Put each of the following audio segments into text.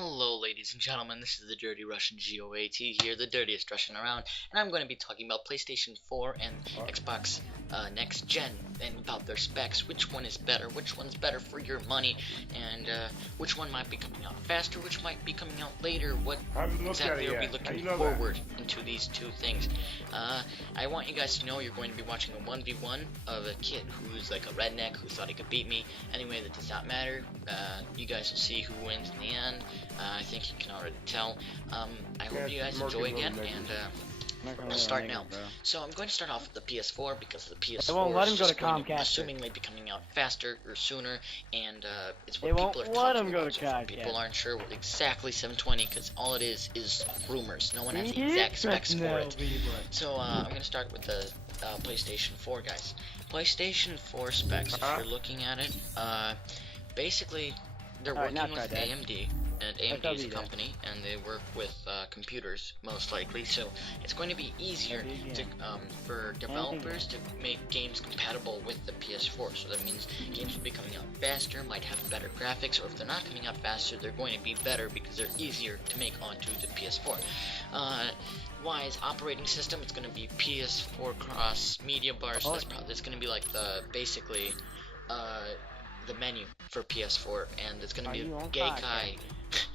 Hello, ladies and gentlemen, this is the Dirty Russian GOAT here, the dirtiest Russian around, and I'm going to be talking about PlayStation 4 and Xbox Next Gen, and about their specs, which one is better, which one's better for your money, and which one might be coming out faster, which might be coming out later, what exactly are we looking forward into these two things. I want you guys to know you're going to be watching a 1v1 of a kid who's like a redneck who thought he could beat me. Anyway, that does not matter. You guys will see who wins in the end. I think you can already tell. I hope you guys enjoy again, and we'll start now. So I'm going to start off with the Ps4 because the Ps4 is just going to assumingly be coming out faster or sooner, and it's what people are talking about. So far. People aren't sure what exactly 720 because all it is rumors. No one has the exact specs for it. So I'm going to start with the PlayStation 4, guys. PlayStation 4 specs, if you're looking at it, basically they're working with AMD, and AMD is a company, and they work with computers, most likely, so it's going to be easier to, for developers to make games compatible with the PS4, so that means games will be coming out faster, might have better graphics, or if they're not coming out faster, they're going to be better because they're easier to make onto the PS4. Wise operating system, it's going to be PS4 cross media bar, so that's going to be like the, basically, the menu for PS4, and it's gonna be Gaikai.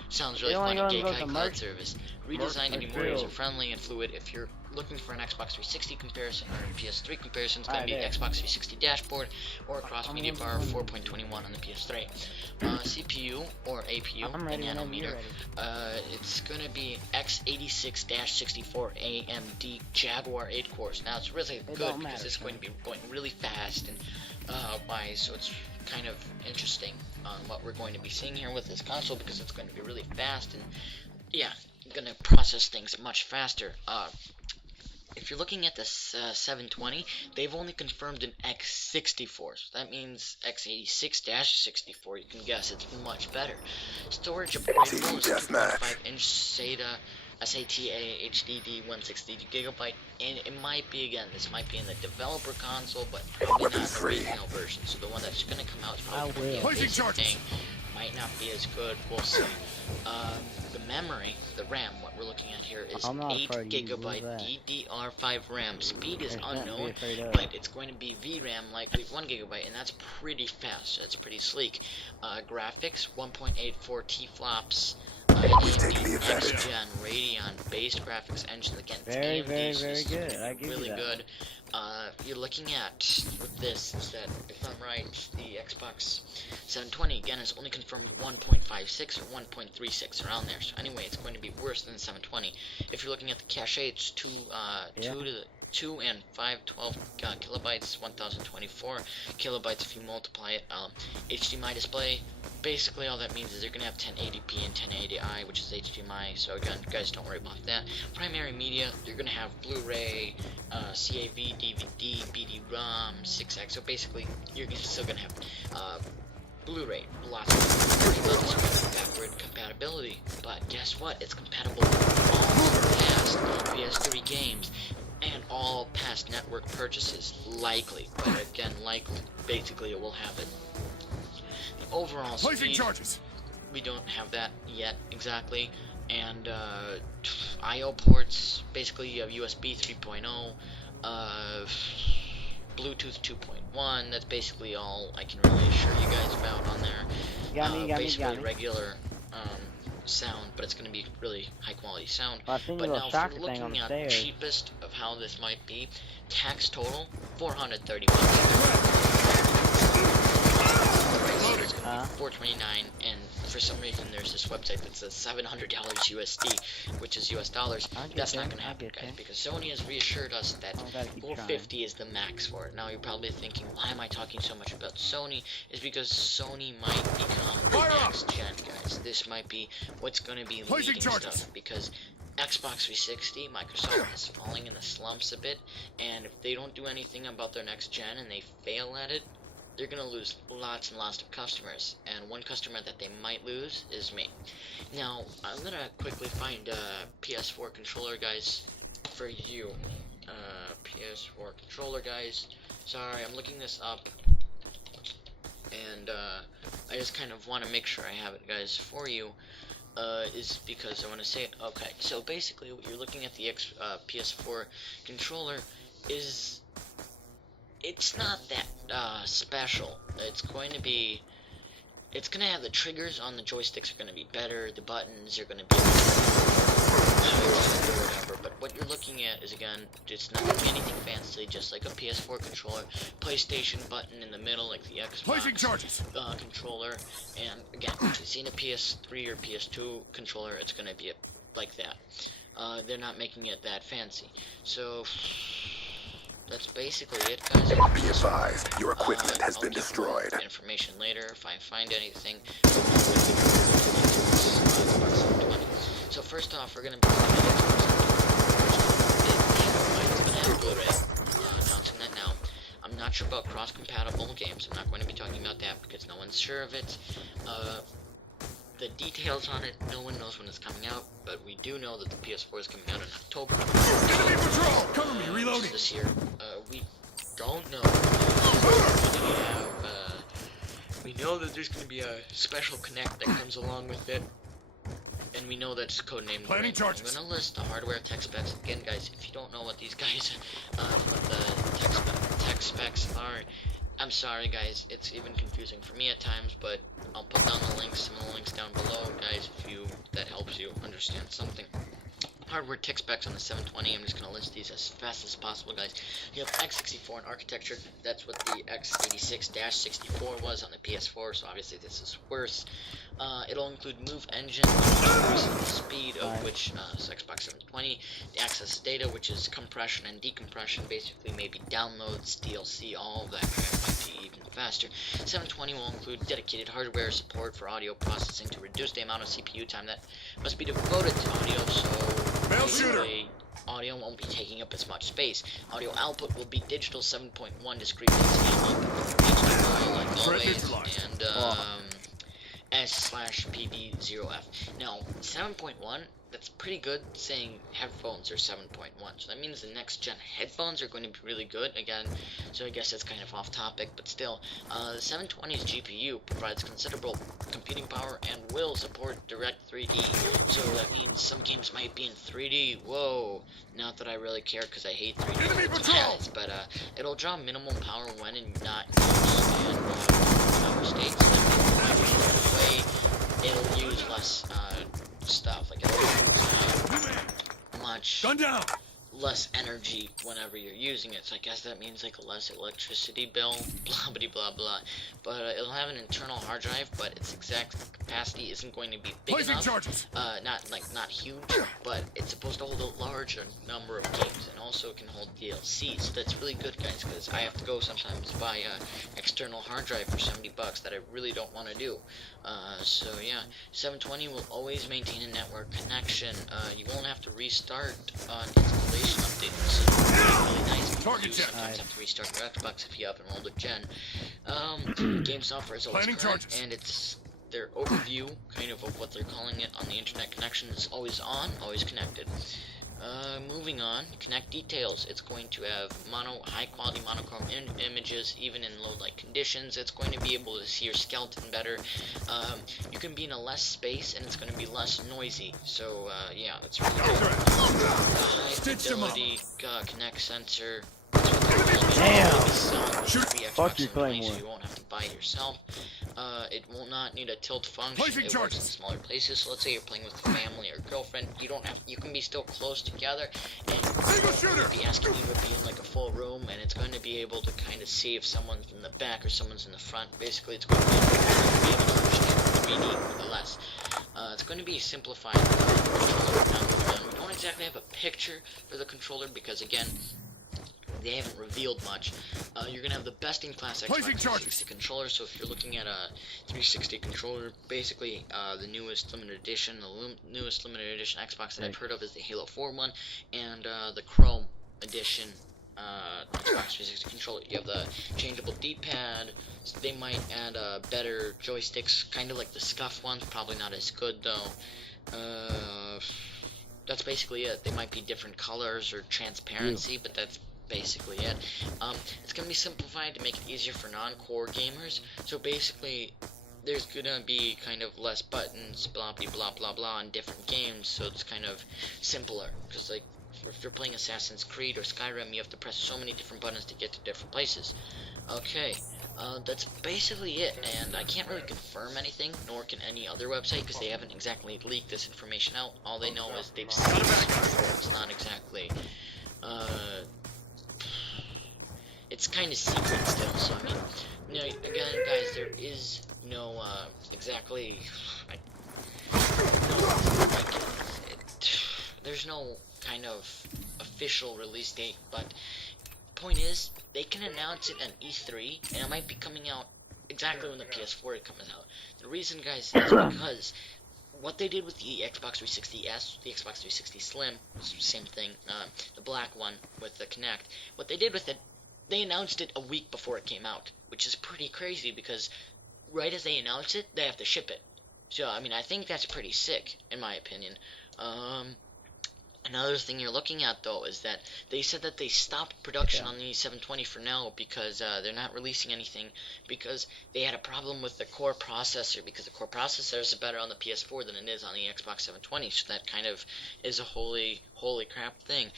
Sounds really funny. Gaikai Cloud Service. Redesigned to be more user friendly and fluid. If you're looking for an Xbox 360 comparison or a PS3 comparison, it's gonna be Xbox 360 dashboard or cross media bar 4.21 on the PS3. CPU or APU, the nanometer. It's gonna be x86-64 AMD Jaguar 8 cores. Now it's really good because it's going to be going really fast and so it's kind of interesting on what we're going to be seeing here with this console because it's going to be really fast and yeah, going to process things much faster. If you're looking at the 720, they've only confirmed an x64, so that means x86-64. You can guess it's much better. Storage upgradable is 2.5-inch SATA HDD 160GB, and it might be, again, this might be in the developer console, but probably not in the retail version. So the one that's going to come out is probably going to be a basic thing. Might not be as good. We'll see. The memory, the RAM, what we're looking at here is 8GB DDR5 RAM. Speed is unknown, but it's going to be VRAM, likely 1GB, and that's pretty fast. That's pretty sleek. Graphics, 1.84 T-flops. AMD Next Gen Radeon based graphics engine, again, it's very good. Really good. You're looking at with this is that, if I'm right, the Xbox 720 again is only confirmed 1.56 or 1.36 around there. So anyway, it's going to be worse than the 720. If you're looking at the cache, it's 2 and 512 kilobytes, 1024 kilobytes if you multiply it. HDMI display, basically all that means is they're going to have 1080p and 1080i, which is HDMI, so again, guys, don't worry about that. Primary media, you're going to have Blu-ray, CAV, DVD, BD-ROM, 6X, so basically, you're still going to have Blu-ray, lots of backward compatibility, but guess what? It's compatible with all past PS3 games and all past network purchases, likely, but again, likely, basically it will happen. The overall speed, we don't have that yet exactly, and I/O ports, basically you have USB 3.0, Bluetooth 2.1, that's basically all I can really assure you guys about on there. Basically regular sound, but it's going to be really high quality sound. But now if you're looking at the cheapest of how this might be, tax total, $430 it's going to be $429, and for some reason there's this website that says $700 USD, which is US dollars. That's not going to happen, guys, because Sony has reassured us that $450 is the max for it. Now you're probably thinking, why am I talking so much about Sony? It's because Sony might become the next gen, guys. This might be what's going to be leading stuff, because Xbox 360, Microsoft is falling in the slumps a bit, and if they don't do anything about their next gen and they fail at it, they're going to lose lots and lots of customers, and one customer that they might lose is me. Now, I'm going to quickly find a PS4 controller, guys, for you. PS4 controller, guys. Sorry, I'm looking this up, and I just kind of want to make sure I have it, guys, for you. is because I want to say it. Okay, so basically, what you're looking at the PS4 controller is it's not that special. It's gonna have the triggers on the joysticks are gonna be better. The buttons are gonna be higher or whatever. But what you're looking at is again, it's not gonna be anything fancy. Just like a PS4 controller, PlayStation button in the middle, like the Xbox controller. And again, if you've seen a PS3 or PS2 controller, it's gonna be like that. They're not making it that fancy. So that's basically it, guys. Be advised, your equipment has been destroyed. Information later if I find anything. So first off, we're gonna be announcing that now. I'm not sure about cross-compatible games. I'm not going to be talking about that because no one's sure of it. The details on it, no one knows when it's coming out, but we do know that the PS4 is coming out in October. Enemy patrol! Cover me, reloading! This year, we don't know. We know that there's going to be a special connect that comes along with it, and we know that's codenamed. I'm going to list the hardware tech specs again, guys. If you don't know what these guys, what the tech specs are. I'm sorry, guys, it's even confusing for me at times, but I'll put down the links, some of the links down below, guys, if that helps you understand something. Hardware tech specs on the 720, I'm just going to list these as fast as possible, guys. You have x64 in architecture, that's what the x86-64 was on the PS4, so obviously this is worse. It'll include move engine, increasing the speed of which is Xbox 720, the access data, which is compression and decompression, basically maybe downloads, DLC, all of that might be even faster. 720 will include dedicated hardware support for audio processing to reduce the amount of CPU time that must be devoted to audio, so audio won't be taking up as much space. Audio output will be digital 7.1 discrete HDMI like always, and S/PD0F. Now, 7.1, that's pretty good saying headphones are 7.1, so that means the next gen headphones are going to be really good again, so I guess that's kind of off topic, but still, the 720's GPU provides considerable computing power and will support direct 3D, so that means some games might be in 3D, whoa, not that I really care because I hate 3D, but it'll draw minimum power when and not in power states, it'll use less stuff, like it'll use much less energy whenever you're using it, so I guess that means like a less electricity bill, blah blah blah blah, but it'll have an internal hard drive, but its exact capacity isn't going to be big enough, not huge, but it's supposed to hold a larger number of games, and also it can hold DLC, so that's really good, guys, because I have to go sometimes buy an external hard drive for $70 that I really don't want to do. So yeah, 720 will always maintain a network connection. You won't have to restart on installation updates. So really nice. You sometimes have to restart your Xbox if you haven't rolled a gen. Game software is always current, and it's their overview, kind of what they're calling it on the internet connection, is always on, always connected. Moving on, connect details. It's going to have high quality monochrome images, even in low light conditions. It's going to be able to see your skeleton better. You can be in a less space, and it's going to be less noisy. So, yeah, that's really good. High fidelity connect sensor. Damn! Fuck your claymore. So you won't have to buy it yourself. It will not need a tilt function. It works in smaller places. So let's say you're playing with a family or girlfriend. You can be still close together, and you'll be asking you to be in like a full room, and it's going to be able to kind of see if someone's in the back or someone's in the front. Basically, it's going to be able to understand 3D less. It's going to be simplified. We don't exactly have a picture for the controller because, again, they haven't revealed much. You're going to have the best-in-class Xbox 360 controller, so if you're looking at a 360 controller, basically the newest limited edition Xbox that I've heard of is the Halo 4 one, and the Chrome edition Xbox 360 controller. You have the changeable D-pad, so they might add better joysticks, kind of like the scuff ones, probably not as good though. That's basically it. They might be different colors or transparency, but that's basically it. It's going to be simplified to make it easier for non-core gamers. So basically, there's gonna be kind of less buttons, blah blah blah blah blah, in different games, so it's kind of simpler. Because like, if you're playing Assassin's Creed or Skyrim, you have to press so many different buttons to get to different places. Okay, that's basically it, and I can't really confirm anything, nor can any other website, because they haven't exactly leaked this information out. All they know is they've seen this before. It's not exactly, it's kind of secret still, so I mean, you know, again, guys, there is no, exactly, there's no kind of official release date, but point is, they can announce it on E3, and it might be coming out exactly when the PS4 comes out. The reason, guys, is because what they did with the Xbox 360S, the Xbox 360 Slim, same thing, the black one with the Kinect, what they did with it, they announced it a week before it came out, which is pretty crazy because right as they announce it, they have to ship it. So, I mean, I think that's pretty sick, in my opinion. Another thing you're looking at, though, is that they said that they stopped production on the 720 for now because they're not releasing anything because they had a problem with the core processor, because the core processor is better on the PS4 than it is on the Xbox 720, so that kind of is a holy crap thing.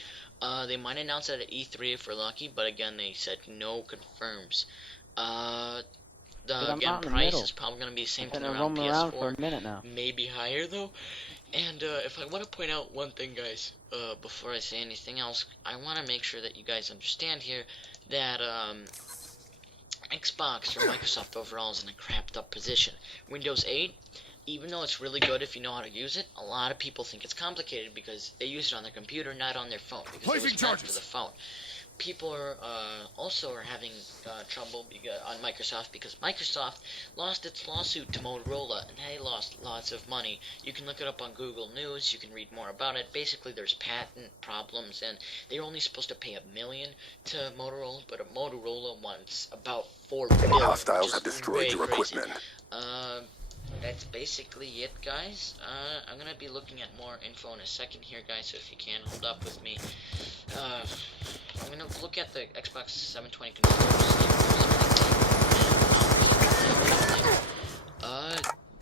They might announce it at E3 if we're lucky, but again, they said no confirms. The price is probably going to be the same thing around PS4, for a minute now. maybe higher though. And if I want to point out one thing, guys, before I say anything else, I want to make sure that you guys understand here that Xbox or Microsoft overall is in a crapped up position. Windows 8, even though it's really good if you know how to use it, a lot of people think it's complicated because they use it on their computer, not on their phone, because it was meant for the phone. People are also having trouble on Microsoft because Microsoft lost its lawsuit to Motorola and they lost lots of money. You can look it up on Google News. You can read more about it. Basically, there's patent problems and they're only supposed to pay $1 million to Motorola, but Motorola wants about $4 billion. Hostiles have destroyed your equipment. That's basically it, guys. I'm gonna be looking at more info in a second here, guys, so if you can hold up with me. I'm gonna look at the Xbox 720 controllers.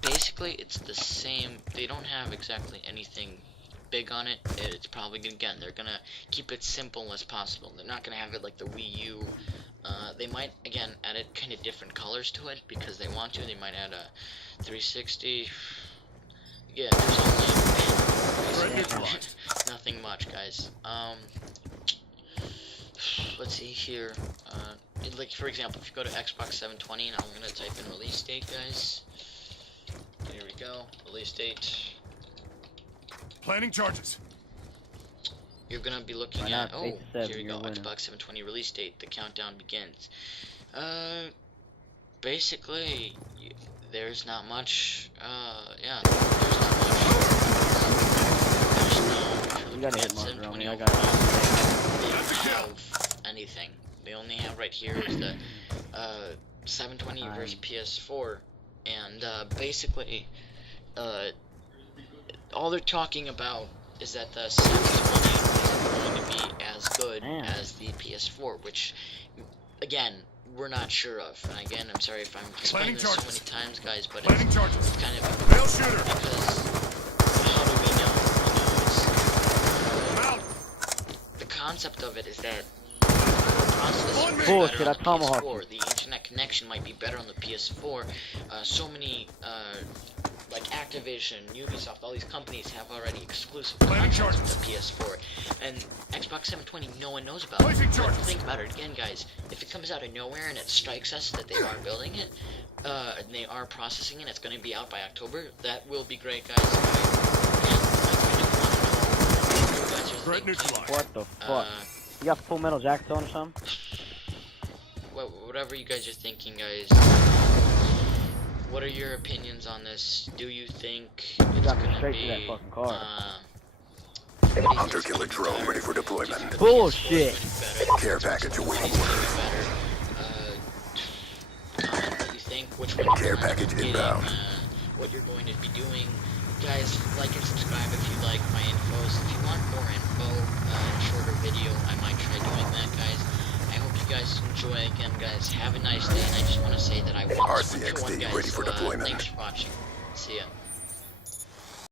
Basically, it's the same. They don't have exactly anything big on it. It's probably, again, they're gonna keep it simple as possible. They're not gonna have it like the Wii U. They might, again, add it kind of different colors to it because they want to. They might add a 360. Yeah, there's only nothing much, guys. Let's see here. Like, for example, if you go to Xbox 720, and I'm gonna type in release date, guys. Here we go. Release date. Planning charges. You're gonna be looking at, oh, here we go, Xbox 720 release date, the countdown begins. Basically, there's not much, yeah, there's not much. There's no, at 720 overall, they don't have anything. They only have right here is the, 720 versus PS4, and, basically, all they're talking about is that the 720 isn't going to be as good as the PS4, which, again, we're not sure of. And again, I'm sorry if I'm explaining this so many times, guys, but it's kind of because how do we know? The concept of it is that the processor is better on the PS4. The internet connection might be better on the PS4. So many like Activision, Ubisoft, all these companies have already exclusive contracts with the PS4, and Xbox 720 no one knows about it. But think about it again, guys. If it comes out of nowhere and it strikes us that they are building it, and they are processing it, it's going to be out by October, that will be great, guys. What the fuck? You got Full Metal Jacket on or something? Whatever you guys are thinking, guys. What are your opinions on this? Do you think it's gonna straight be to that fucking car. Hunter killer drone ready for deployment. Bullshit. Care package awaiting order. Comment what you think, which one Care package inbound. What you're going to be doing. Guys, like and subscribe if you like my infos. If you want more info, a shorter video, I might try doing that, guys. I hope you you guys enjoy. Again, guys, have a nice day. And I just want to say that I won this one, 2-1, RCXD guys. ready for deployment. Thanks for watching. See ya.